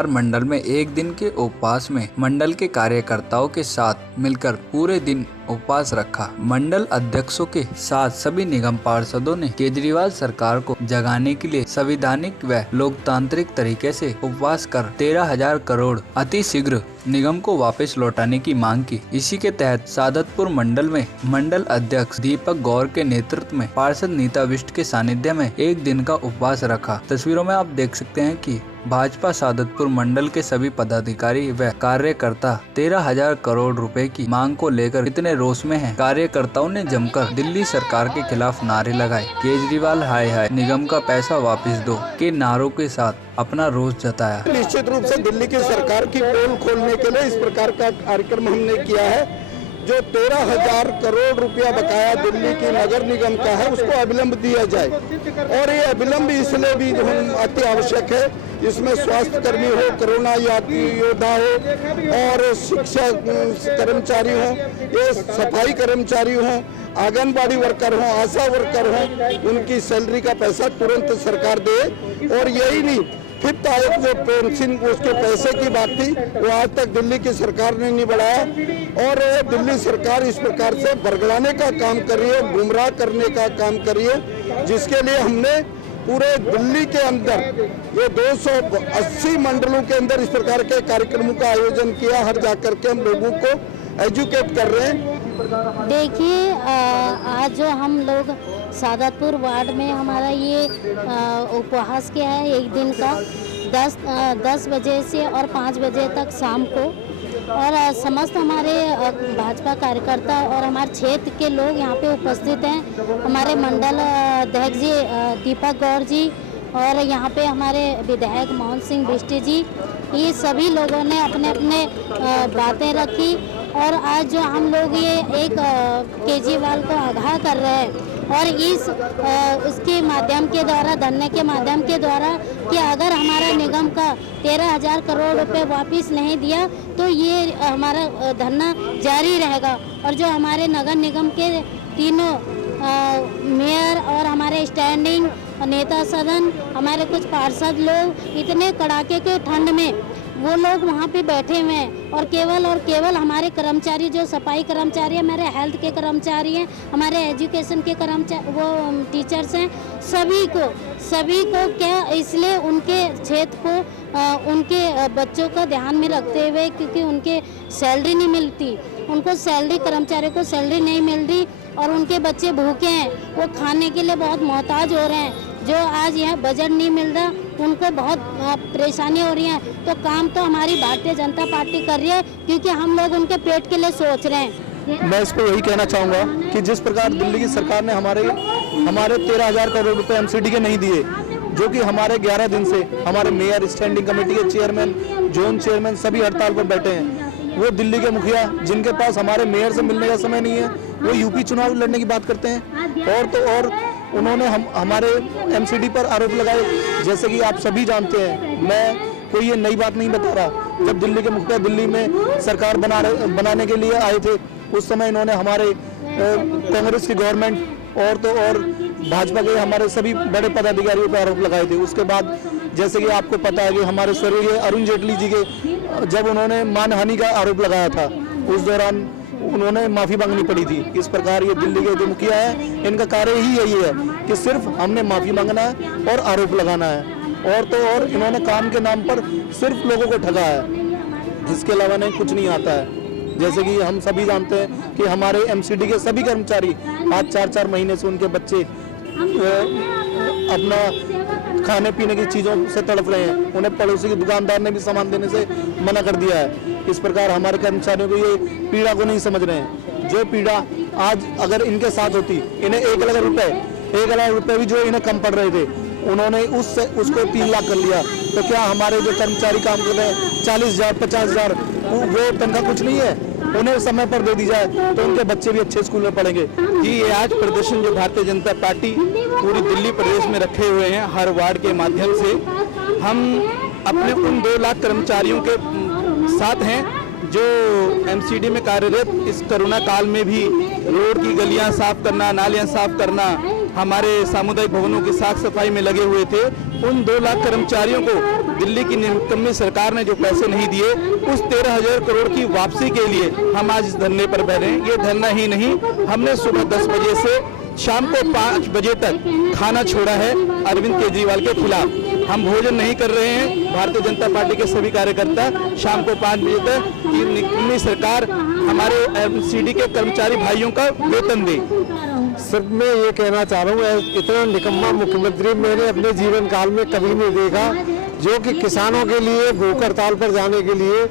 हर मंडल में एक दिन के उपवास में मंडल के कार्यकर्ताओं के साथ मिलकर पूरे दिन उपवास रखा। मंडल अध्यक्षों के साथ सभी निगम पार्षदों ने केजरीवाल सरकार को जगाने के लिए संवैधानिक व लोकतांत्रिक तरीके से उपवास कर 13,000 करोड़ अति शीघ्र निगम को वापस लौटाने की मांग की। इसी के तहत सादतपुर मंडल में मंडल अध्यक्ष दीपक गौर के नेतृत्व में पार्षद नीता बिष्ट के सानिध्य में एक दिन का उपवास रखा। तस्वीरों में आप देख सकते हैं कि भाजपा सादतपुर मंडल के सभी पदाधिकारी व कार्यकर्ता 13,000 करोड़ रुपए की मांग को लेकर इतने रोष में हैं। कार्यकर्ताओं ने जमकर दिल्ली सरकार के खिलाफ नारे लगाए। केजरीवाल हाय हाय, निगम का पैसा वापस दो के नारों के साथ अपना रोष जताया। निश्चित रूप से दिल्ली की सरकार की पोल खोलने के लिए इस प्रकार का कार्यक्रम हमने किया है। जो 13,000 करोड़ रुपया बकाया दिल्ली की नगर निगम का है उसको अविलंब दिया जाए, और ये अविलंब इसलिए भी अति आवश्यक है। इसमें स्वास्थ्य कर्मी हो, कोरोना योद्धा हो, और शिक्षा कर्मचारी हो, ये सफाई कर्मचारी हो, आंगनबाड़ी वर्कर हो, आशा वर्कर हो, उनकी सैलरी का पैसा तुरंत सरकार दे। और यही नहीं, फिफ्थ आयोग जो पेंशन उसके पैसे की बात थी वो आज तक दिल्ली की सरकार ने नहीं बढ़ाया, और दिल्ली सरकार इस प्रकार से बरगलाने का काम कर रही है, गुमराह करने का काम कर रही है, जिसके लिए हमने पूरे दिल्ली के अंदर ये 280 मंडलों के अंदर इस प्रकार के कार्यक्रमों का आयोजन किया। हर जाकर के हम लोगों को एजुकेट कर रहे हैं। देखिए, आज जो हम लोग सादतपुर वार्ड में हमारा ये उपवास किया है एक दिन का, 10 बजे से और 5 बजे तक शाम को, और समस्त हमारे भाजपा कार्यकर्ता और हमारे क्षेत्र के लोग यहाँ पे उपस्थित हैं। हमारे मंडल अध्यक्ष जी दीपक गौर जी, और यहाँ पे हमारे विधायक मोहन सिंह बिष्ट जी, ये सभी लोगों ने अपने अपने बातें रखी। और आज जो हम लोग ये एक केजरीवाल को आगाह कर रहे हैं, और उसके माध्यम के द्वारा, धरने के माध्यम के द्वारा, कि अगर हमारा निगम का 13,000 करोड़ रुपए वापस नहीं दिया तो ये हमारा धरना जारी रहेगा। और जो हमारे नगर निगम के तीनों मेयर और हमारे स्टैंडिंग नेता सदन, हमारे कुछ पार्षद लोग इतने कड़ाके के ठंड में वो लोग वहाँ पे बैठे हुए हैं, और केवल हमारे कर्मचारी, जो सफाई कर्मचारी हैं, हमारे हेल्थ के कर्मचारी हैं, हमारे एजुकेशन के कर्मचारी, वो टीचर्स हैं, सभी को क्या, इसलिए उनके क्षेत्र को, उनके बच्चों का ध्यान में रखते हुए, क्योंकि उनके सैलरी नहीं मिलती, उनको सैलरी, कर्मचारियों को सैलरी नहीं मिल रही, और उनके बच्चे भूखे हैं, वो खाने के लिए बहुत मोहताज हो रहे हैं। जो आज यहाँ बजट नहीं मिल रहा, उनको बहुत परेशानी हो रही है। तो काम तो हमारी भारतीय जनता पार्टी कर रही है, क्योंकि हम लोग उनके पेट के लिए सोच रहे हैं। मैं इस पर यही कहना चाहूँगा कि जिस प्रकार दिल्ली की सरकार ने हमारे 13,000 करोड़ रुपए एमसीडी के नहीं दिए, जो कि हमारे 11 दिन से हमारे मेयर, स्टैंडिंग कमेटी के चेयरमैन, जोन चेयरमैन सभी हड़ताल पर बैठे हैं। वो दिल्ली के मुखिया, जिनके पास हमारे मेयर से मिलने का समय नहीं है, वो यूपी चुनाव लड़ने की बात करते हैं। और उन्होंने हमारे एमसीडी पर आरोप लगाए, जैसे कि आप सभी जानते हैं, मैं कोई ये नई बात नहीं बता रहा। जब दिल्ली के मुखिया दिल्ली में सरकार बनाने के लिए आए थे, उस समय इन्होंने हमारे कांग्रेस की गवर्नमेंट और भाजपा के हमारे सभी बड़े पदाधिकारियों पर आरोप लगाए थे। उसके बाद जैसे कि आपको पता है कि हमारे स्वर्गीय अरुण जेटली जी के जब उन्होंने मानहानि का आरोप लगाया था, उस दौरान उन्होंने माफी मांगनी पड़ी थी। इस प्रकार ये दिल्ली के जो मुखिया है, इनका कार्य ही यही है कि सिर्फ हमने माफी मांगना है और आरोप लगाना है, और इन्होंने काम के नाम पर सिर्फ लोगों को ठगा है, इसके अलावा नहीं कुछ नहीं आता है। जैसे कि हम सभी जानते हैं कि हमारे एमसीडी के सभी कर्मचारी आज 4-4 महीने से उनके बच्चे अपना खाने पीने की चीज़ों से तड़प रहे हैं। उन्हें पड़ोसी के दुकानदार ने भी सामान देने से मना कर दिया है। इस प्रकार हमारे कर्मचारियों को ये पीड़ा को नहीं समझ रहे हैं। जो पीड़ा आज अगर इनके साथ होती, इन्हें 1 लाख रुपए भी जो इन्हें कम पड़ रहे थे, उन्होंने उसको 3 लाख कर लिया। तो क्या हमारे जो कर्मचारी काम कर रहे हैं 40,000, 50,000, वो तनख्वाह कुछ नहीं है? उन्हें समय पर दे दी जाए तो उनके बच्चे भी अच्छे स्कूल में पढ़ेंगे। कि ये आज प्रदर्शन जो भारतीय जनता पार्टी पूरी दिल्ली प्रदेश में रखे हुए हैं, हर वार्ड के माध्यम से हम अपने उन 2 लाख कर्मचारियों के साथ हैं जो एमसीडी में कार्यरत इस कोरोना काल में भी रोड की गलियां साफ करना, नालियां साफ करना, हमारे सामुदायिक भवनों की साफ सफाई में लगे हुए थे, उन 2 लाख कर्मचारियों को दिल्ली की निकम्मी सरकार ने जो पैसे नहीं दिए, उस 13,000 करोड़ की वापसी के लिए हम आज इस धरने पर बैठे हैं। ये धरना ही नहीं, हमने सुबह 10 बजे से शाम को 5 बजे तक खाना छोड़ा है अरविंद केजरीवाल के खिलाफ। हम भोजन नहीं कर रहे हैं। भारतीय जनता पार्टी के सभी कार्यकर्ता शाम को 5 बजे तक की निकम्मी सरकार हमारे एमसीडी के कर्मचारी भाइयों का वेतन दे। सिर्फ मैं ये कहना चाह रहा हूँ, इतना निकम्मा मुख्यमंत्री मैंने अपने जीवन काल में कभी नहीं देखा, जो कि किसानों के लिए भूख हड़ताल पर जाने के लिए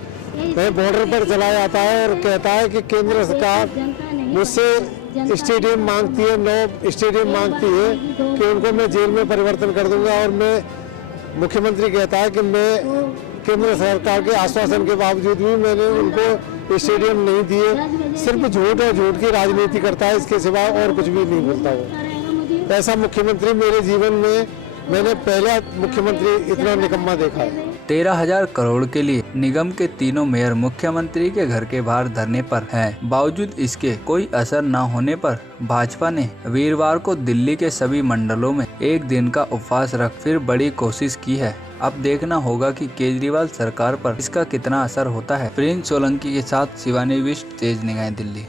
वह बॉर्डर पर चला जाता है और कहता है कि केंद्र सरकार मुझसे स्टेडियम मांगती है, 9 स्टेडियम मांगती है कि उनको मैं जेल में परिवर्तन कर दूंगा। और मैं मुख्यमंत्री कहता है कि मैं केंद्र सरकार के आश्वासन के बावजूद भी मैंने उनको स्टेडियम नहीं दिए। सिर्फ झूठ और झूठ की राजनीति करता है, इसके सिवा और कुछ भी नहीं बोलता वो। ऐसा मुख्यमंत्री मेरे जीवन में मैंने पहला मुख्यमंत्री इतना निकम्मा देखा है। 13,000 करोड़ के लिए निगम के तीनों मेयर मुख्यमंत्री के घर के बाहर धरने पर हैं। बावजूद इसके कोई असर न होने पर भाजपा ने वीरवार को दिल्ली के सभी मंडलों में एक दिन का उपवास रख फिर बड़ी कोशिश की है। अब देखना होगा कि केजरीवाल सरकार पर इसका कितना असर होता है। प्रिंस सोलंकी के साथ शिवानी विष्ट, तेज निगाहें, दिल्ली।